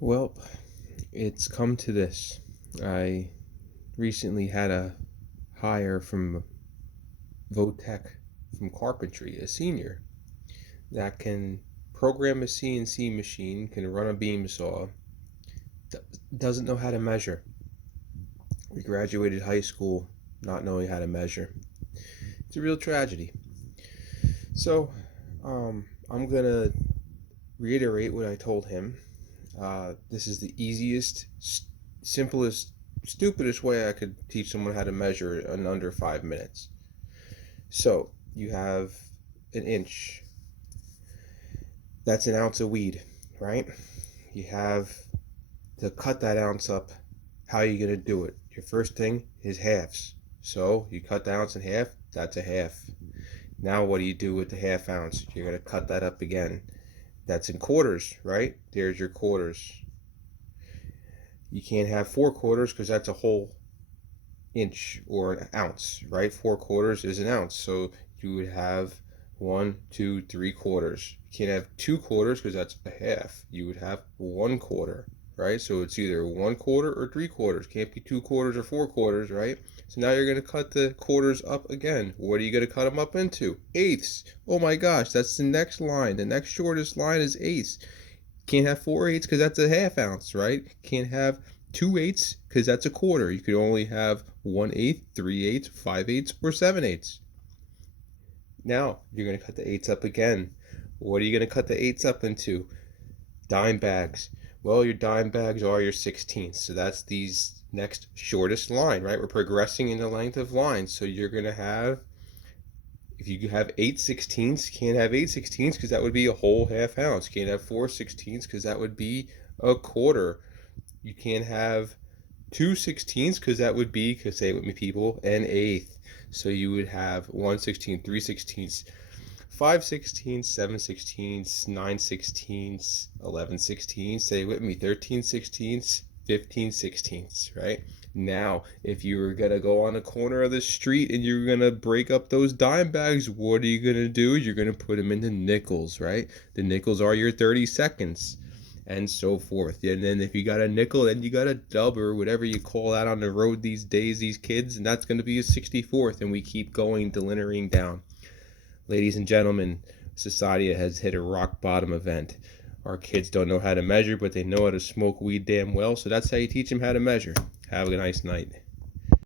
Well, it's come to this. I recently had a hire from Votech from carpentry, a senior that can program a CNC machine, can run a beam saw, doesn't know how to measure. We graduated high school not knowing how to measure. It's a real tragedy. So, I'm gonna reiterate what I told him. This is the easiest, simplest, stupidest way I could teach someone how to measure in under 5 minutes. So you have an inch. That's an ounce of weed, right? You have to cut that ounce up. How are you going to do it? Your first thing is halves. So you cut the ounce in half, that's a half. Now what do you do with the half ounce? You're going to cut that up again. That's in quarters, right? There's your quarters. You can't have 4 quarters because that's a whole inch or an ounce, right? 4 quarters is an ounce. So you would have 1, 2, 3 quarters. You can't have 2 quarters because that's a half. You would have 1 quarter, right? So it's either 1 quarter or 3 quarters. Can't be 2 quarters or 4 quarters, right? So now you're going to cut the quarters up again. What are you going to cut them up into? Eighths. Oh my gosh, that's the next line. The next shortest line is eighths. Can't have 4/8 because that's a half ounce, right? Can't have 2/8 because that's a quarter. You could only have 1/8, 3/8, 5/8, or 7/8. Now you're going to cut the eighths up again. What are you going to cut the eighths up into? Dime bags. Well, your dime bags are your 16ths. So that's these next shortest line, right? We're progressing in the length of lines. So you're going to have, if you have 8/16ths, can't have 8/16ths because that would be a whole half ounce. Can't have 4/16ths because that would be a quarter. You can't have 2/16ths because that would be, because say it with me people, an eighth. So you would have 1/16, 3/16ths, 5/16ths, 7/16ths, 9/16ths, 11/16ths, say it with me, 13/16ths, 15/16ths, right? Now, if you were gonna go on a corner of the street and you're gonna break up those dime bags, what are you gonna do? You're gonna put them into nickels, right? The nickels are your 30 seconds and so forth. And then if you got a nickel, then you got a dub or whatever you call that on the road these days, these kids, and that's going to be a 64th, and we keep going, delineating down. Ladies and gentlemen, society has hit a rock bottom event. Our kids don't know how to measure, but they know how to smoke weed damn well, so that's how you teach them how to measure. Have a nice night.